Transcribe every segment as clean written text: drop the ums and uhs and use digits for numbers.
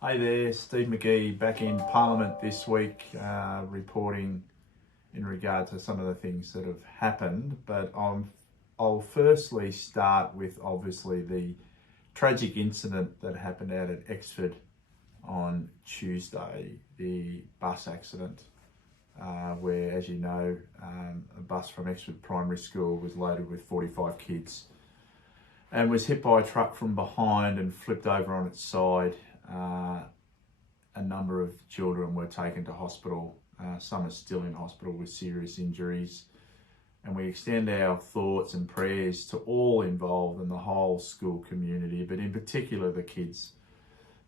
Hey there, Steve McGee back in Parliament this week, reporting in regard to some of the things that have happened. But I'll firstly start with obviously the tragic incident that happened out at Exford on Tuesday, the bus accident, where, as you know, a bus from Exford Primary School was loaded with 45 kids and was hit by a truck from behind and flipped over on its side. A number of children were taken to hospital. Some are still in hospital with serious injuries. And we extend our thoughts and prayers to all involved and the whole school community, but in particular the kids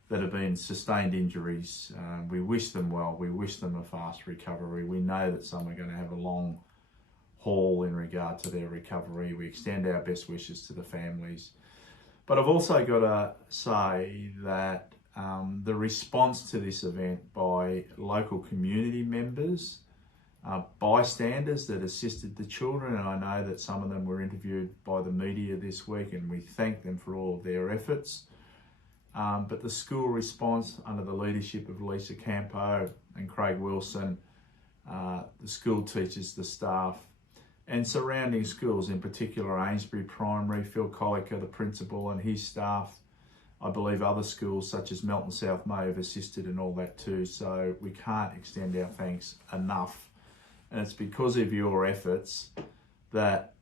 that have been sustained injuries. We wish them well. We wish them a fast recovery. We know that some are going to have a long haul in regard to their recovery. We extend our best wishes to the families. But I've also got to say that the response to this event by local community members, bystanders that assisted the children, and I know that some of them were interviewed by the media this week, and we thank them for all of their efforts. But the school response under the leadership of Lisa Campo and Craig Wilson, the school teachers, the staff, and surrounding schools, in particular Amesbury Primary, Phil Colliker, the principal, and his staff. I believe other schools such as Melton South may have assisted in all that too, so we can't extend our thanks enough. And it's because of your efforts that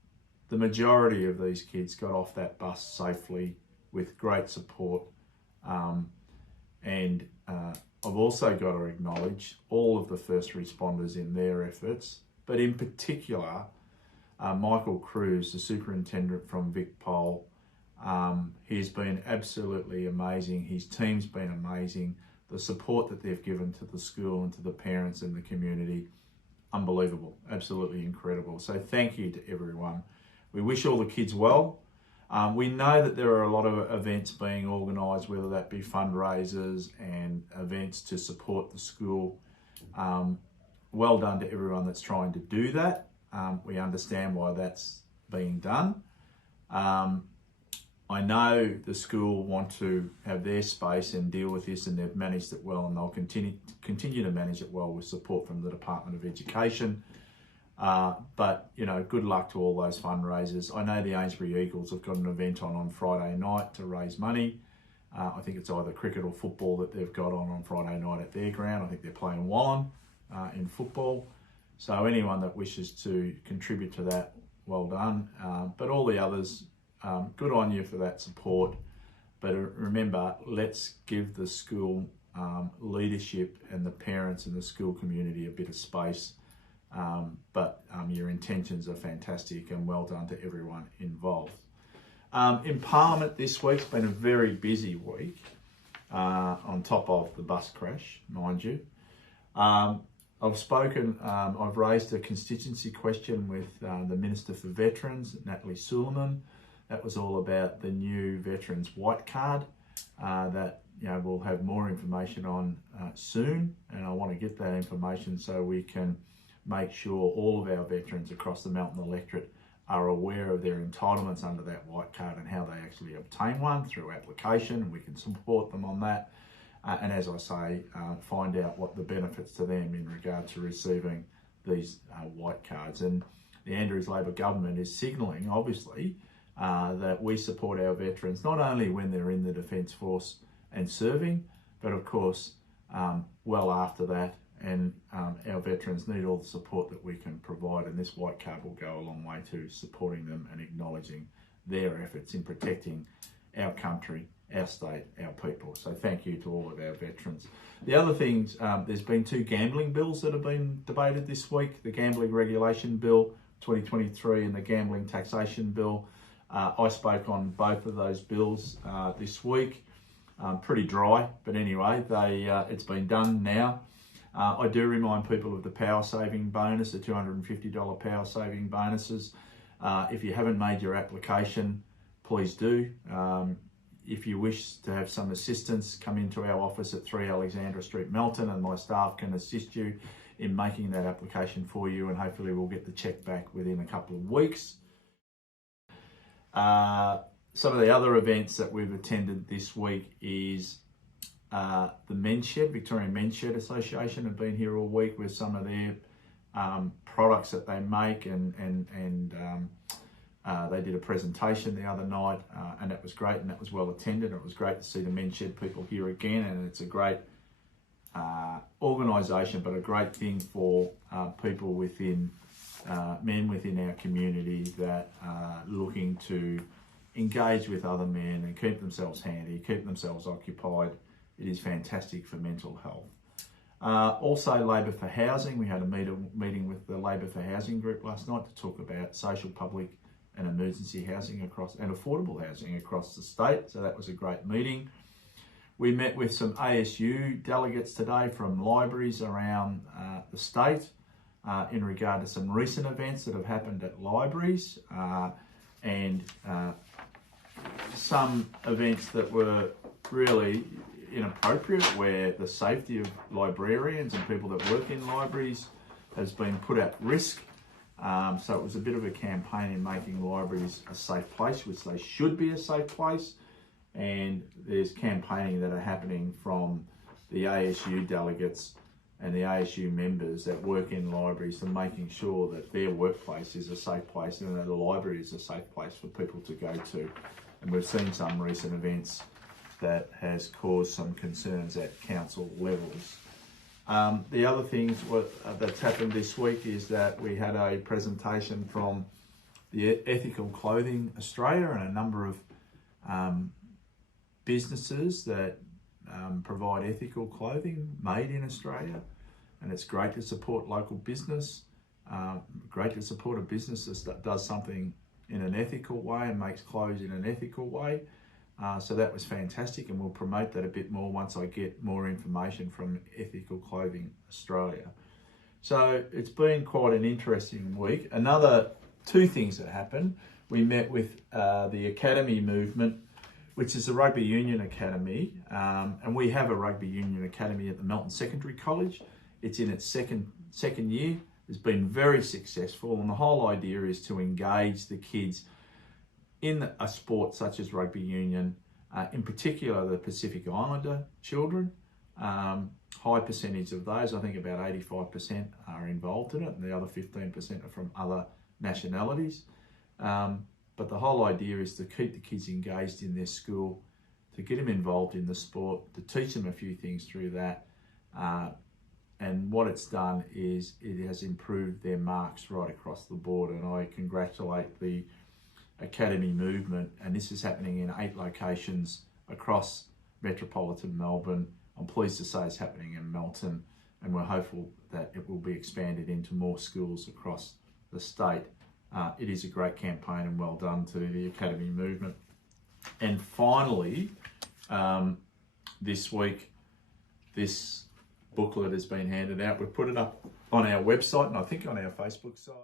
the majority of these kids got off that bus safely with great support. And I've also got to acknowledge all of the first responders in their efforts, but in particular, Michael Cruz, the superintendent from VicPol. He's been absolutely amazing. His team's been amazing. The support that they've given to the school and to the parents and the community, unbelievable, absolutely incredible. So thank you to everyone. We wish all the kids well. We know that there are a lot of events being organised, whether that be fundraisers and events to support the school. Well done to everyone that's trying to do that. We understand why that's being done. I know the school want to have their space and deal with this, and they've managed it well, and they'll continue to manage it well with support from the Department of Education. But, you know, good luck to all those fundraisers. I know the Amesbury Eagles have got an event on Friday night to raise money. I think it's either cricket or football that they've got on Friday night at their ground. I think they're playing Wallen in football. So anyone that wishes to contribute to that, well done. But all the others, good on you for that support. But remember, let's give the school leadership and the parents and the school community a bit of space. But your intentions are fantastic, and well done to everyone involved. In Parliament this week's been a very busy week, on top of the bus crash, mind you. I've raised a constituency question with the Minister for Veterans, Natalie Suleiman. That was all about the new Veterans White Card that we'll have more information on soon, and I want to get that information so we can make sure all of our veterans across the Melton electorate are aware of their entitlements under that White Card and how they actually obtain one through application, and we can support them on that. And as I say, find out what the benefits to them in regard to receiving these white cards. And the Andrews Labor government is signalling, obviously, that we support our veterans, not only when they're in the Defence Force and serving, but of course, well after that. And our veterans need all the support that we can provide, and this white card will go a long way to supporting them and acknowledging their efforts in protecting our country, our state, our people. So thank you to all of our veterans. The other things, there's been two gambling bills that have been debated this week, the Gambling Regulation Bill 2023 and the Gambling Taxation Bill. I spoke on both of those bills this week. Pretty dry, but anyway, it's been done now. I do remind people of the power saving bonus, the $250 power saving bonuses. If you haven't made your application, please do. If you wish to have some assistance, come into our office at 3 Alexandra Street, Melton, and my staff can assist you in making that application for you, and hopefully we'll get the cheque back within a couple of weeks. Some of the other events that we've attended this week is the Men's Shed, Victorian Men's Shed Association, have been here all week with some of their products that they make, and they did a presentation the other night, and that was great, and that was well attended. It was great to see the Men's Shed people here again, and it's a great organisation, but a great thing for people within men within our community that are looking to engage with other men and keep themselves handy, keep themselves occupied. It is fantastic for mental health. Also, Labor for Housing. We had a meeting with the Labor for Housing group last night to talk about social, public and emergency housing and affordable housing across the state. So that was a great meeting. We met with some ASU delegates today from libraries around the state in regard to some recent events that have happened at libraries and some events that were really inappropriate, where the safety of librarians and people that work in libraries has been put at risk. So it was a bit of a campaign in making libraries a safe place, which they should be a safe place. And there's campaigning that are happening from the ASU delegates and the ASU members that work in libraries, and making sure that their workplace is a safe place and that the library is a safe place for people to go to. And we've seen some recent events that has caused some concerns at council levels. The other things that's happened this week is that we had a presentation from the Ethical Clothing Australia and a number of businesses that provide ethical clothing made in Australia, and it's great to support local business, great to support a business that does something in an ethical way and makes clothes in an ethical way. So that was fantastic, and we'll promote that a bit more once I get more information from Ethical Clothing Australia. So it's been quite an interesting week. Another two things that happened. We met with the Academy movement, which is the Rugby Union Academy, and we have a Rugby Union Academy at the Melton Secondary College. It's in its second year. It's been very successful, and the whole idea is to engage the kids in a sport such as rugby union, in particular the Pacific Islander children. High percentage of those, I think about 85% are involved in it, and the other 15% are from other nationalities. But the whole idea is to keep the kids engaged in their school, to get them involved in the sport, to teach them a few things through that. And what it's done is it has improved their marks right across the board. And I congratulate the Academy movement. And this is happening in 8 locations across metropolitan Melbourne. I'm pleased to say it's happening in Melton, and we're hopeful that it will be expanded into more schools across the state. It is a great campaign, and well done to the Academy movement. And finally, this week, this booklet has been handed out. We've put it up on our website and I think on our Facebook site.